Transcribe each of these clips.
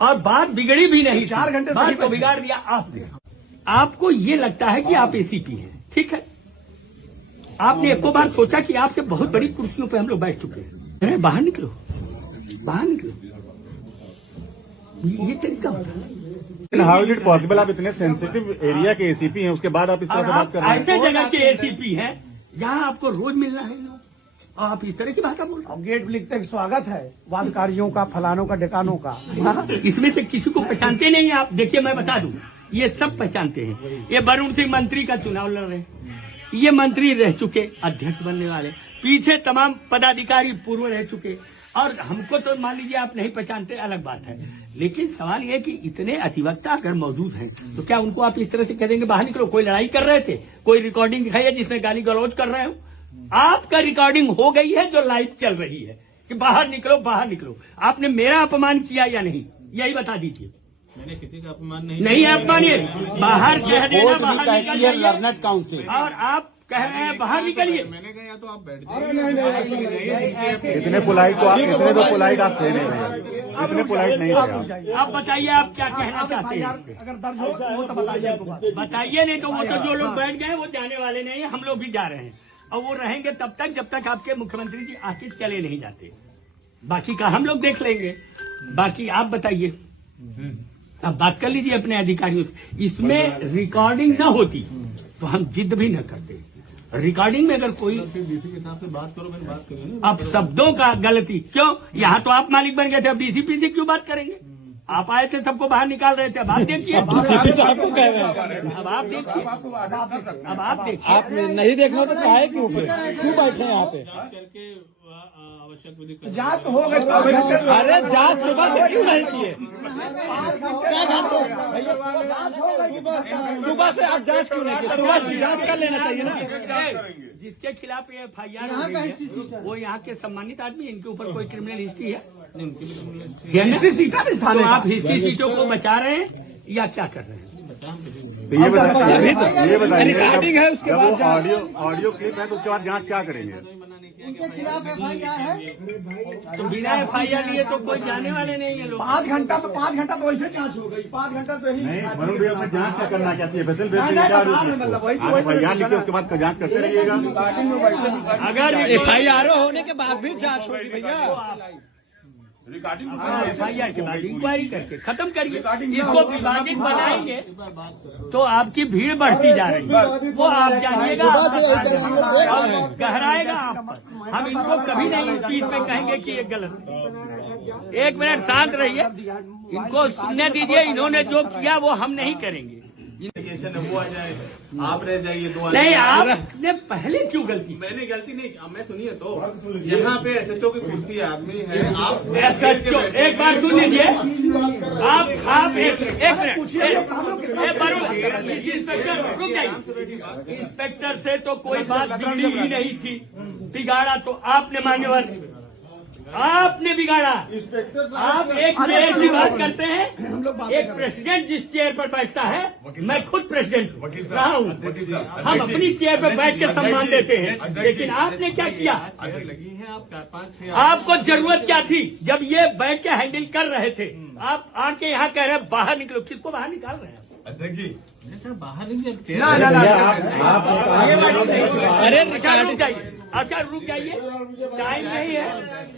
और बात बिगड़ी भी नहीं, 4 घंटे बात को बिगाड़ दिया आपने। आपको ये लगता है कि आप एसीपी हैं, ठीक है। आपने एक बार सोचा कि आपसे बहुत बड़ी कुर्सियों पे हम लोग बैठ चुके हैं, बाहर निकलो, बाहर निकलो। ये तरीका होता है। हाउ इज इट पॉसिबल, आप इतने सेंसिटिव एरिया के एसीपी हैं, उसके बाद आप इस तरह से बात कर रहे हैं। ऐसे जगह के एसीपी हैं जहां आपको रोज मिलना है और आप इस तरह की बात बोल रहे हैं। गेट पे लिखते हैं स्वागत है वादकारियों का, फलानों का, डेकानों का। इसमें से किसी को पहचानते नहीं आप। देखिए मैं बता दूं, ये सब पहचानते हैं। ये वरुण सिंह मंत्री का चुनाव लड़ रहे हैं, ये मंत्री रह चुके, अध्यक्ष बनने वाले, पीछे तमाम पदाधिकारी पूर्व रह चुके। और हमको तो मान लीजिए आप नहीं पहचानते, अलग बात है। लेकिन सवाल यह कि इतने अधिवक्ता अगर मौजूद हैं तो क्या उनको आप इस तरह से कह देंगे बाहर निकलो? कोई लड़ाई कर रहे थे, कोई रिकॉर्डिंग है जिसमें गाली गलौज कर रहे हो? आपका रिकॉर्डिंग हो गई है जो लाइव चल रही है कि बाहर निकलो, बाहर निकलो। आपने मेरा अपमान किया या नहीं, यही बता दीजिए। मैंने किसी का अपमान नहीं अपमानिए, बाहर कह देना, बाहर निकल जाइए। लर्नेड काउंसिल और आप कह रहे हैं बाहर निकलिए। मैंने कहा या तो आप बैठ जाइए। इतने पोलाइट तो आप, इतने तो पोलाइट आप थे नहीं भैया, इतने पोलाइट नहीं थे आप। अब बताइए आप क्या कहना चाहते हैं? अगर दर्ज हो तो बताइए। बताइए, नहीं तो वो तो जो लोग बैठ गए वो जाने वाले नहीं है, हम लोग भी जा रहे हैं और वो रहेंगे तब तक जब तक आपके मुख्यमंत्री जी आके चले नहीं जाते। बाकी का हम लोग देख लेंगे। बाकी आप बताइए, अब बात कर लीजिए अपने अधिकारियों से। इसमें रिकॉर्डिंग न होती तो हम जिद भी न करते। रिकॉर्डिंग में अगर कोई डीसी के साथ बात करो, मैंने बात करी। अब शब्दों का गलती क्यों? यहाँ तो आप मालिक बन गए थे, अब डीसीपी से क्यों बात करेंगे? आप आए थे, सबको बाहर निकाल रहे थे। अब आप देखिए, अब आप देखिए, अब आप देखिए। आप नहीं देखना तो काहे क्यों बैठे हैं यहाँ पे? करके आवश्यक विधि जांच हो गई। अरे जांच सुबह से क्यों नहीं किए? सुबह से आप जांच क्यों नहीं किए? सुबह से जांच कर लेना चाहिए ना। जिसके खिलाफ ये FIR हो गई है वो यहाँ के सम्मानित आदमी, इनके ऊपर कोई क्रिमिनल हिस्ट्री है? हिस्ट्री सीटा भी तो आप हिस्ट्री सीटों को बचा रहे हैं या क्या कर रहे हैं? तो ये बताइए, रिकॉर्डिंग है उसके बाद ऑडियो क्लिप है तो उसके बाद जांच क्या करेंगे? तो बिना FIR लिए तो कोई जाने वाले नहीं है लोग। 5 घंटा तो वैसे जांच हो गई। 5 घंटा तो यही नहीं वरुण भैया, अपने जांच क्या करना, क्या चाहिए? भैया लिखे उसके बाद जांच करते रहिएगा। अगर FIR होने के बाद भी जांच होगी भैया। FIR के बाद इंक्वायरी करके खत्म करिए। इसको विवादित बनाएंगे तो आपकी भीड़ बढ़ती जा रही है, वो आप जानिएगा, गहराएगा आप। हम इनको कभी नहीं इस चीज में कहेंगे कि ये गलत है। 1 मिनट शांत रहिए, इनको सुनने दीजिए। इन्होंने जो किया वो हम नहीं करेंगे। वो आ जाए, आप रह जाइए 2 नहीं, आपने पहले क्यों गलती? मैंने गलती नहीं, मैं सुनिए तो यहाँ पे SHO की कुर्सी आदमी है। आप SHO एक बार सुन लीजिए। आप एक मिनट, इंस्पेक्टर रुक जाइए। इंस्पेक्टर से तो कोई बात बिगड़ी ही नहीं थी, बिगाड़ा तो आपने मान्यवर, आपने बिगाड़ा। आप एक चेयर की बात करते हैं। एक प्रेसिडेंट जिस चेयर पर बैठता है, मैं खुद प्रेसिडेंट रहा हूँ, हम अपनी चेयर पर बैठ के सम्मान देते हैं। लेकिन आपने क्या किया? लगी है आप 4-5-6। आपको जरूरत क्या थी जब ये बैठ के हैंडल कर रहे थे? आप आके यहाँ कह रहे हैं बाहर निकलो। किसको बाहर निकाल रहे हैं अध्यक्ष जी? बाहर नहीं, अरे रुक जाइए, अच्छा रुक जाइए, टाइम नहीं है।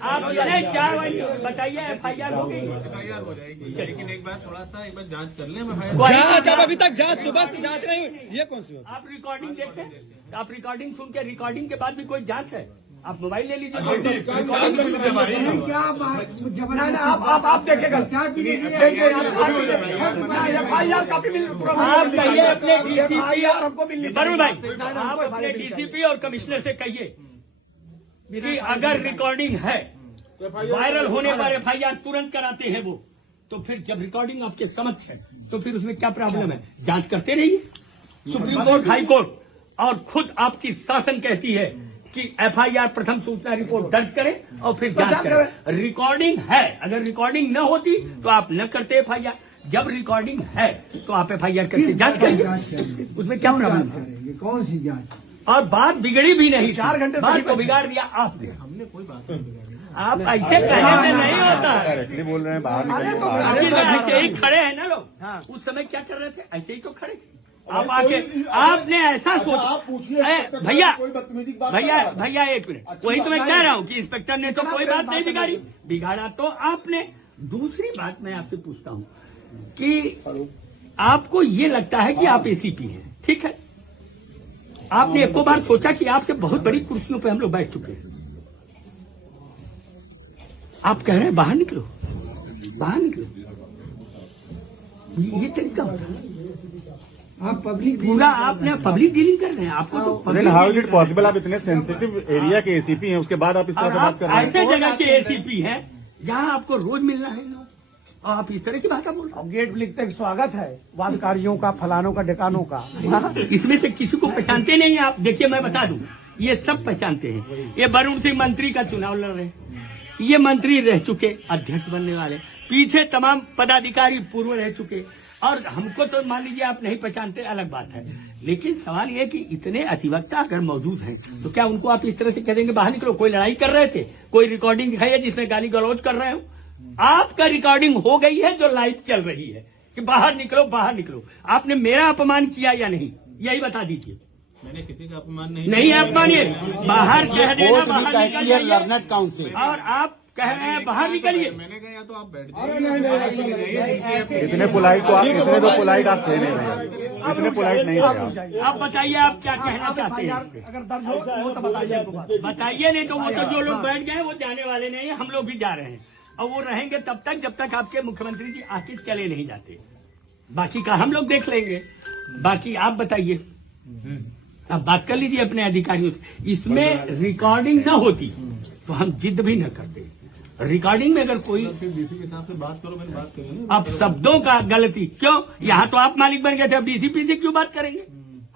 आप नहीं 4 बजे बताइए FIR हो गई। FIR हो जाएगी, लेकिन एक बार थोड़ा सा एक बार जांच कर लें। जांच अब अभी तक जांच सुबह से जांच नहीं हुई, ये कौन सी बात? आप रिकॉर्डिंग देखते हैं, आप रिकॉर्डिंग सुन के, रिकॉर्डिंग के बाद भी कोई जांच है? आप मोबाइल ले लीजिए। आप देखिएगा। FIR कॉपी मिल, आप कहिए अपने DCP वरुण भाई, आप अपने DCP और कमिश्नर से कहिए कि अगर रिकॉर्डिंग है, वायरल होने पर FIR तुरंत कराते हैं वो। तो फिर जब रिकॉर्डिंग आपके समक्ष है तो फिर उसमें क्या प्रॉब्लम है? जांच करते रहिए। सुप्रीम कोर्ट, हाई कोर्ट और खुद आपकी शासन कहती है कि FIR प्रथम सूचना रिपोर्ट दर्ज करें और फिर जांच करें। रिकॉर्डिंग है, अगर रिकॉर्डिंग न होती तो आप न करते FIR। जब रिकॉर्डिंग है तो आप FIR करके जांच करेंगे, उसमें क्या प्रॉब्लम है? कौन सी जांच? और बात बिगड़ी भी नहीं, 4 घंटे बात को बिगाड़ दिया आपने। हमने कोई बात नहीं बिगाड़ी। आप ऐसे कहने से नहीं होता है। डायरेक्टली बोल रहे हैं, बाहर निकलिए, तो बाहर लेकिन ऐसे ही खड़े हैं ना हाँ। लोग, उस समय क्या कर रहे थे? ऐसे ही तो खड़े थे। आप आके आपने ऐसा सोचा, भैया भैया एक मिनट, वही तो मैं कह रहा हूँ कि इंस्पेक्टर ने तो कोई बात नहीं बिगाड़ी, बिगाड़ा तो आपने। दूसरी बात मैं आपसे पूछता हूँ कि आपको ये लगता है कि आप एसीपी हैं, ठीक है, आपने एको बार सोचा कि आपसे बहुत बड़ी कुर्सियों पे हम लोग बैठ चुके हैं, आप कह रहे हैं बाहर निकलो, बाहर निकलो, ये तरीका होता है? आप पब्लिक पूरा आपने पब्लिक डीलिंग कर रहे हैं, आपको तो then how is it possible? आप इतने सेंसिटिव एरिया के एसीपी हैं, उसके बाद आप इस तरह और से बात आप कर रहे हैं। ऐसे जगह के एसीपी हैं जहां आपको रोज मिलना है लोग, और आप इस तरह की बात बोल रहे अब गेट लिखते हैं कि स्वागत है वादकारियों का, फलानों का, ढिकानों का। हैं। इसमें से किसी को पहचानते नहीं आप। देखिए मैं बता दूं, ये सब पहचानते हैं। ये वरुण सिंह मंत्री का चुनाव लड़ रहे हैं, ये मंत्री रह चुके, अध्यक्ष बनने वाले, पीछे तमाम पदाधिकारी पूर्व रह चुके, और हमको तो मान लीजिए आप नहीं पहचानते, अलग बात है। लेकिन सवाल यह है कि इतने अधिवक्ता अगर मौजूद हैं तो क्या उनको आप इस तरह से कह देंगे बाहर निकलो? कोई लड़ाई कर रहे थे, कोई रिकॉर्डिंग दिखाई है जिसमें गाली गलौज कर रहे हो? आपका रिकॉर्डिंग हो गई है जो लाइव चल रही है कि बाहर निकलो, बाहर निकलो। आपने मेरा अपमान किया या नहीं, यही बता दीजिए। मैंने किसी का अपमान नहीं अपमानिए, बाहर कह देना, बाहर निकल जाइए। लर्नड काउंसिल और आप कह रहे हैं बाहर निकलिए। मैंने कहा या तो आप बैठ जाइए। इतने पोलाइट तो आप, इतने तो पोलाइट आप थे नहीं भैया, इतने पोलाइट नहीं थे आप। आप बताइए आप क्या कहना चाहते हैं? अगर दर्ज हो तो बताइए। बताइए, नहीं तो वो तो जो लोग बैठ गए वो जाने वाले नहीं है, हम लोग भी जा रहे हैं, और वो रहेंगे तब तक जब तक आपके मुख्यमंत्री जी आके चले नहीं जाते। बाकी का हम लोग देख लेंगे। बाकी आप बताइए, आप बात कर लीजिए अपने अधिकारियों से। इसमें रिकॉर्डिंग न होती तो हम जिद भी न करते। रिकॉर्डिंग में अगर कोई डीसी के साथ से बात करो, मैंने बात करी ना। अब शब्दों का गलती क्यों? यहाँ तो आप मालिक बन गए थे, अब डीसीपी से क्यों बात करेंगे?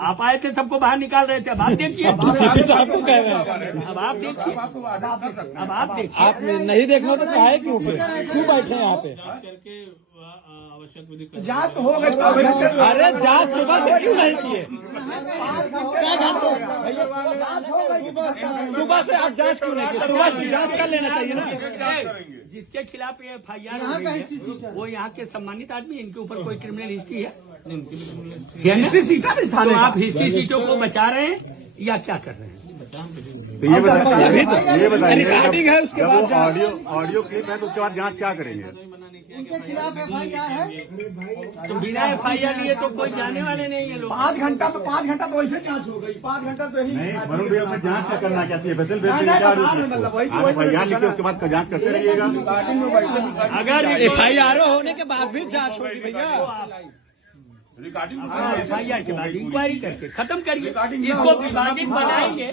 आप आए थे, सबको बाहर निकाल रहे थे, अब आप देखिए। डीसीपी साहब को कह रहे हैं, अब आप देखिए, अब आप देखिए। आप नहीं देखना तो काहे क्यों क्यों बैठे हैं यहाँ पे? जांच करके आवश्यक विधि कर जांच तो हो गई, अरे जांच सुबह से क्यों नहीं किए? क्या जांच हो? सुबह से आप जांच क्यों नहीं किए? सुबह से जांच कर लेना चाहिए ना। जिसके खिलाफ ये FIR हो रही है वो यहाँ के सम्मानित आदमी, इनके ऊपर कोई क्रिमिनल हिस्ट्री है? हिस्ट्री सीटा तो आप हिस्ट्री सीटों को बचा रहे हैं या क्या कर रहे हैं? तो ये बताइए, रिकॉर्डिंग है, उसके जब बाद वो ऑडियो क्लिप है तो उसके बाद जांच क्या करेंगे? तो बिना FIR लिए तो कोई जाने वाले नहीं है लोग। 5 घंटा में 5 घंटा तो वैसे जांच हो गई। 5 घंटा तो यही नहीं वरुण भैया, मैं जांच क्या करना क्या चाहिए? फैसल नहीं, मतलब वही आप FIR लिखिए, उसके बाद जांच करते रहिएगा। अगर FIR होने के बाद भी जांच होगी भैया। FIR के बाद इंक्वायरी करके खत्म करिए। इसको विवादित बनाएंगे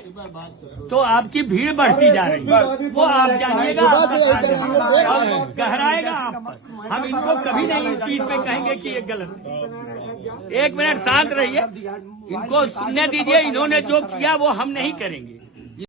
तो आपकी भीड़ बढ़ती जा रही है, वो आप जानिएगा, और गहराएगा आप पर। हम इनको कभी नहीं इस चीज पे कहेंगे कि ये गलत है। एक मिनट शांत रहिए, इनको सुनने दीजिए। इन्होंने जो किया वो हम नहीं करेंगे।